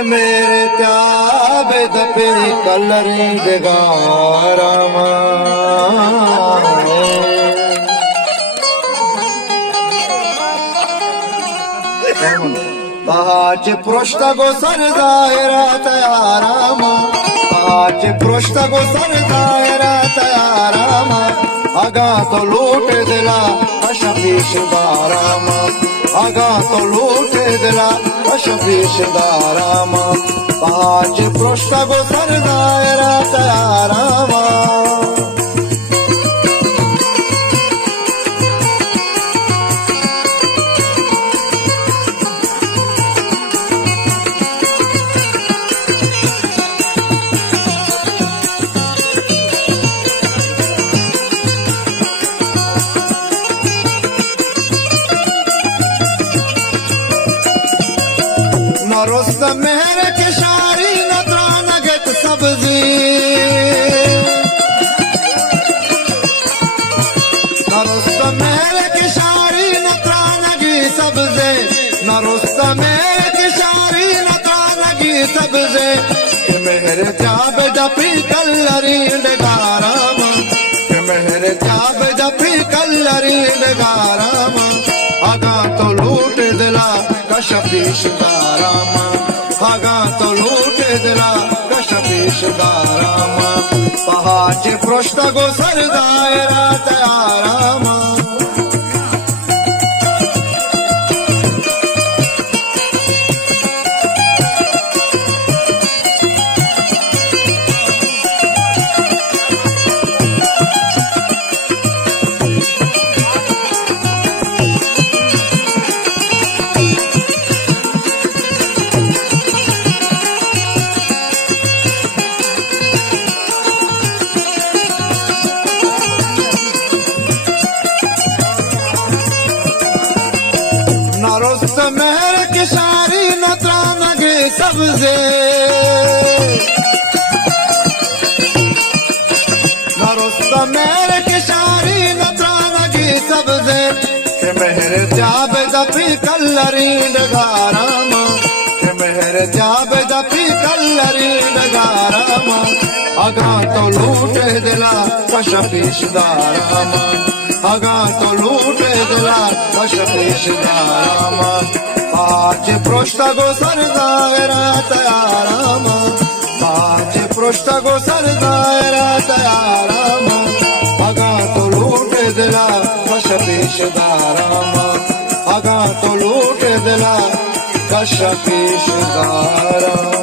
मेरे त्याबे दपे कलरी बेगारामा पहाच पृष्ठगो सरदायरा तयारामा पहाच पृष्ठगो सरदायरा तयारामा आगा तो लूट दिला अशबीश दारामा आगा तो लूट दिला अशबीश दारामा पहाच पृष्ठगो सरदायरा तयारामा रोस्त मेहर के शारी नत्रा नगत सब्जी रोस्त मेहर के शारी नत्रा नगी सब्जे रोस्त मेहर के शारी नत्रा नगी सब्जे मेहर जाब जपी कलरी डगारामा मेहर जाब जपी कलरी डगारामा आगा तो लूट दिला कशबीश दारामा आगा तो लूट दिला कशबीश दारामा पहाच पृष्ठगो सरदायरा तयारामा रोस्त मेहर की शारी नत्रा नगे सब्जे रोस्त मेहर की शारी नत्रा नगे सब्जे मेहर जाब दपी कलरी डगारामा मेहर जाब दपी कलरी डगारामा आगा तो लूट दिला कशबीश दारामा आगा तो लूट दिला कशबीश दारामा पांच पृष्ठगो सरदायरा तयारामा पांच पृष्ठगो सरदायरा तयारामा आगा तो लूट दिला कशबीश दारामा आगा तो लूट दिला कशबीश दारामा